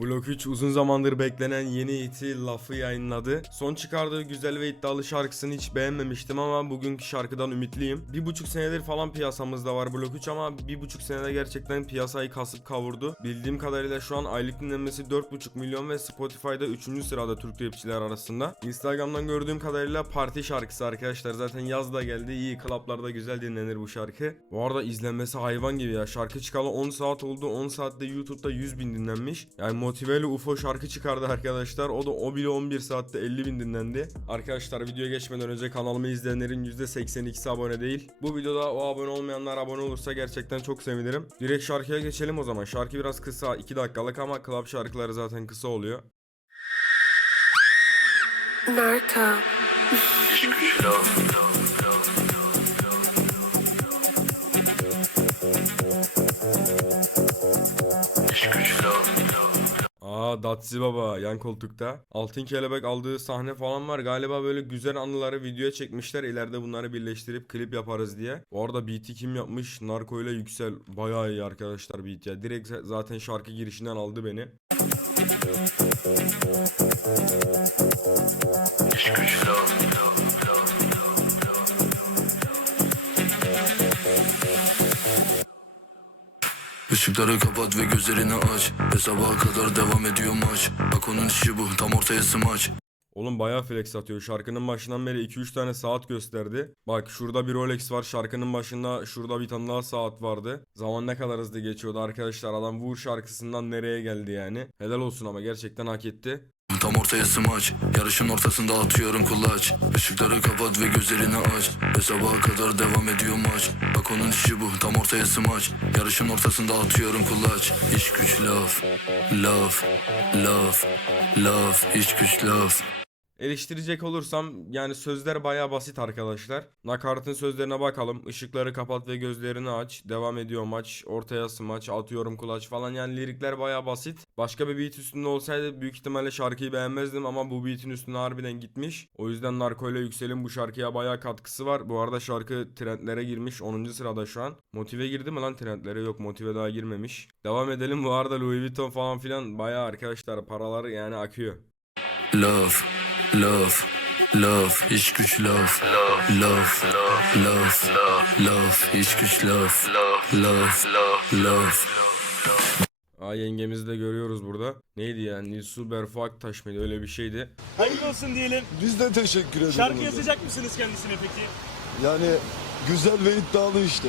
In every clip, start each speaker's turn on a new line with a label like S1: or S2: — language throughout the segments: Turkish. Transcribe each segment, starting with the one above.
S1: Blok 3 uzun zamandır beklenen yeni hiti Laf'ı yayınladı. Son çıkardığı güzel ve iddialı şarkısını hiç beğenmemiştim ama bugünkü şarkıdan ümitliyim. Bir buçuk senedir falan piyasamızda var Blok 3 ama bir buçuk senede gerçekten piyasayı kasıp kavurdu. Bildiğim kadarıyla şu an aylık dinlenmesi 4,5 milyon ve Spotify'da 3. sırada Türk rapçiler arasında. Instagram'dan gördüğüm kadarıyla parti şarkısı arkadaşlar. Zaten yaz da geldi. İyi klaplarda güzel dinlenir bu şarkı. Bu arada izlenmesi hayvan gibi ya. Şarkı çıkalı 10 saat oldu. 10 saatte YouTube'da 100 bin dinlenmiş. Yani Motiveli UFO şarkı çıkardı arkadaşlar. O da o bile 11 saatte 50 bin dinlendi. Arkadaşlar videoya geçmeden önce kanalımı izleyenlerin %82'si abone değil. Bu videoda o abone olmayanlar abone olursa gerçekten çok sevinirim. Direkt şarkıya geçelim o zaman. Şarkı biraz kısa 2 dakikalık ama club şarkıları zaten kısa oluyor.
S2: Narco.
S1: Datsi Baba yan koltukta. Altın kelebek aldığı sahne falan var. Galiba böyle güzel anıları videoya çekmişler. İleride bunları birleştirip klip yaparız diye. Bu arada beat'i kim yapmış? Narko ile Yüksel. Bayağı iyi arkadaşlar beat ya. Direkt zaten şarkı girişinden aldı beni.
S3: Işıkları kapat ve gözlerini aç Ve sabaha kadar devam ediyor maç Bak onun işi bu tam ortaya smaç
S1: Oğlum bayağı flex atıyor. Şarkının başından beri 2-3 tane saat gösterdi. Bak şurada bir Rolex var. Şarkının başında şurada bir tane daha saat vardı. Zaman ne kadar hızlı geçiyordu arkadaşlar. Adam Vur şarkısından nereye geldi yani. Helal olsun ama gerçekten hak etti.
S3: Tam ortaya smaç Yarışın ortasında atıyorum kulaç Işıkları kapat ve gözlerini aç Ve sabaha kadar devam ediyor maç Onun işi bu. Tam ortaya smaç. Yarışın ortasında atıyorum kulaç. İş güç laf Laf Laf Laf İş güç laf
S1: Eleştirecek olursam yani sözler baya basit arkadaşlar. Nakaratın sözlerine bakalım. Işıkları kapat ve gözlerini aç. Devam ediyor maç. Ortaya smaç. Atıyorum kulaç falan. Yani lirikler baya basit. Başka bir beat üstünde olsaydı büyük ihtimalle şarkıyı beğenmezdim ama bu beatin üstüne harbiden gitmiş. O yüzden Narko ile Yüksel'in bu şarkıya baya katkısı var. Bu arada şarkı trendlere girmiş. 10. sırada şu an. Motive girdi mi lan trendlere? Yok motive daha girmemiş. Devam edelim. Bu arada Louis Vuitton falan filan baya arkadaşlar paralar yani akıyor.
S3: Laf Laf Laf İş güç laf Laf Laf Laf İş güç laf Laf Laf
S1: Aa yengemizi de görüyoruz burada. Neydi ya? Nilsu Berfu Aktaş mıydı? Öyle bir şeydi.
S4: Hayırlı olsun diyelim.
S5: Biz de teşekkür ederiz.
S4: Şarkı yazacak mısınız kendisine peki?
S5: Yani güzel ve iddialı işte.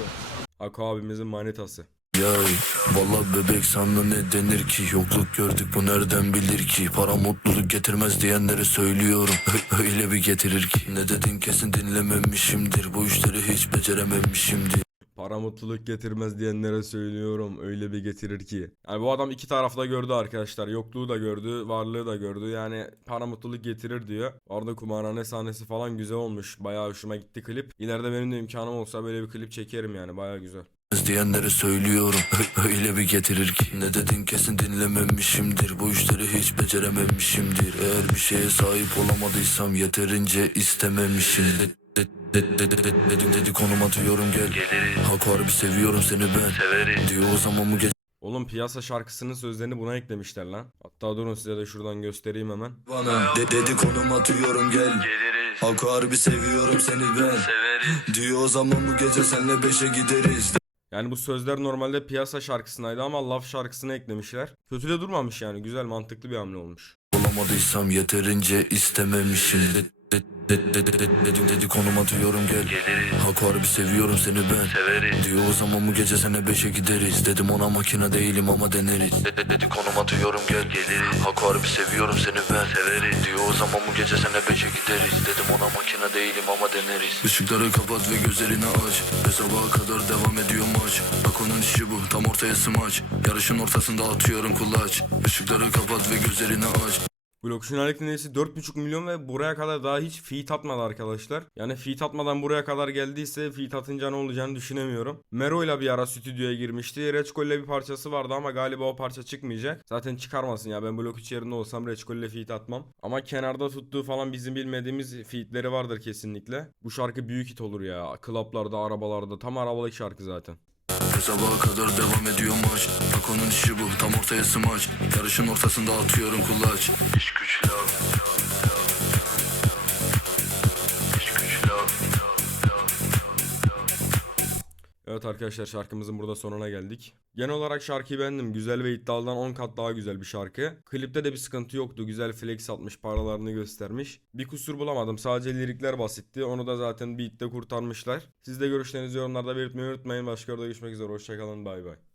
S1: Ako abimizin manitası.
S3: Yay Valla bebek sana ne denir ki Yokluk gördük bu nereden bilir ki Para mutluluk getirmez diyenlere söylüyorum Öyle bir getirir ki Ne dedin kesin dinlememişimdir Bu işleri hiç becerememişimdir
S1: Para mutluluk getirmez diyenlere söylüyorum. Öyle bir getirir ki. Yani bu adam iki tarafta gördü arkadaşlar. Yokluğu da gördü, varlığı da gördü. Yani para mutluluk getirir diyor. Orada kumarhane sahnesi falan güzel olmuş. Bayağı hoşuma gitti klip. İleride benim de imkanım olsa böyle bir klip çekerim yani. Bayağı güzel.
S3: Diyenlere söylüyorum. Öyle bir getirir ki. Ne dedin kesin dinlememişimdir. Bu işleri hiç becerememişimdir. Eğer bir şeye sahip olamadıysam Yeterince istememişimdir de, de, de, de, de, dedim dedi konum atıyorum gel. Hak harbi seviyorum seni ben. Severim Diyor o zaman bu gece
S1: Oğlum piyasa şarkısının sözlerini buna eklemişler lan. Hatta durun size de şuradan göstereyim hemen.
S3: bana de, dedi konum atıyorum gel. Hak harbi seviyorum seni ben. Severim Diyor o zaman bu gece senle beşe gideriz
S1: Yani bu sözler normalde piyasa şarkısındaydı ama laf şarkısına eklemişler. Kötü de durmamış yani. Güzel mantıklı bir hamle olmuş.
S3: Olamadıysam yeterince istememişim de, de, de, de, de, de, dedim dedi konum atıyorum gel. Hak harbi seviyorum seni ben. Severim Diyor o zaman bu gece sene beşe gideriz. Dedim ona makine değilim ama deneriz. De, de, dedi konum atıyorum gel Hak harbi seviyorum seni ben. Severim Diyor o zaman bu gece sene beşe gideriz. Dedim ona makine değilim ama deneriz. Işıkları kapat ve gözlerini aç. Ve sabaha kadar devam ediyor maç Bak onun işi bu tam ortaya smaç. Yarışın ortasında atıyorum kulaç. Işıkları kapat ve gözlerini aç
S1: Aylık dinleyicisi 4.5 milyon ve buraya kadar daha hiç feat atmadı arkadaşlar. Yani feat atmadan buraya kadar geldiyse feat atınca ne olacağını düşünemiyorum. Mero ile bir ara stüdyoya girmişti. Reçkol ile bir parçası vardı ama galiba o parça çıkmayacak. Zaten çıkarmasın ya ben blok 3 yerinde olsam Reçkol ile feat atmam. Ama kenarda tuttuğu falan bizim bilmediğimiz featleri vardır kesinlikle. Bu şarkı büyük hit olur ya. Klaplarda, arabalarda tam arabalık şarkı zaten.
S3: Sabaha kadar devam ediyor maç Takonun işi bu tam ortaya smaç Yarışın ortasında atıyorum kulaç İş güç İş
S1: Evet arkadaşlar şarkımızın burada sonuna geldik. Genel olarak şarkıyı beğendim. Güzel ve iddialıdan 10 kat daha güzel bir şarkı. Klipte de bir sıkıntı yoktu. Güzel flex atmış, paralarını göstermiş. Bir kusur bulamadım. Sadece lirikler basitti. Onu da zaten beatte kurtarmışlar. Siz de görüşlerinizi yorumlarda belirtmeyi unutmayın. Başka yerde görüşmek üzere. Hoşçakalın. Bay bay.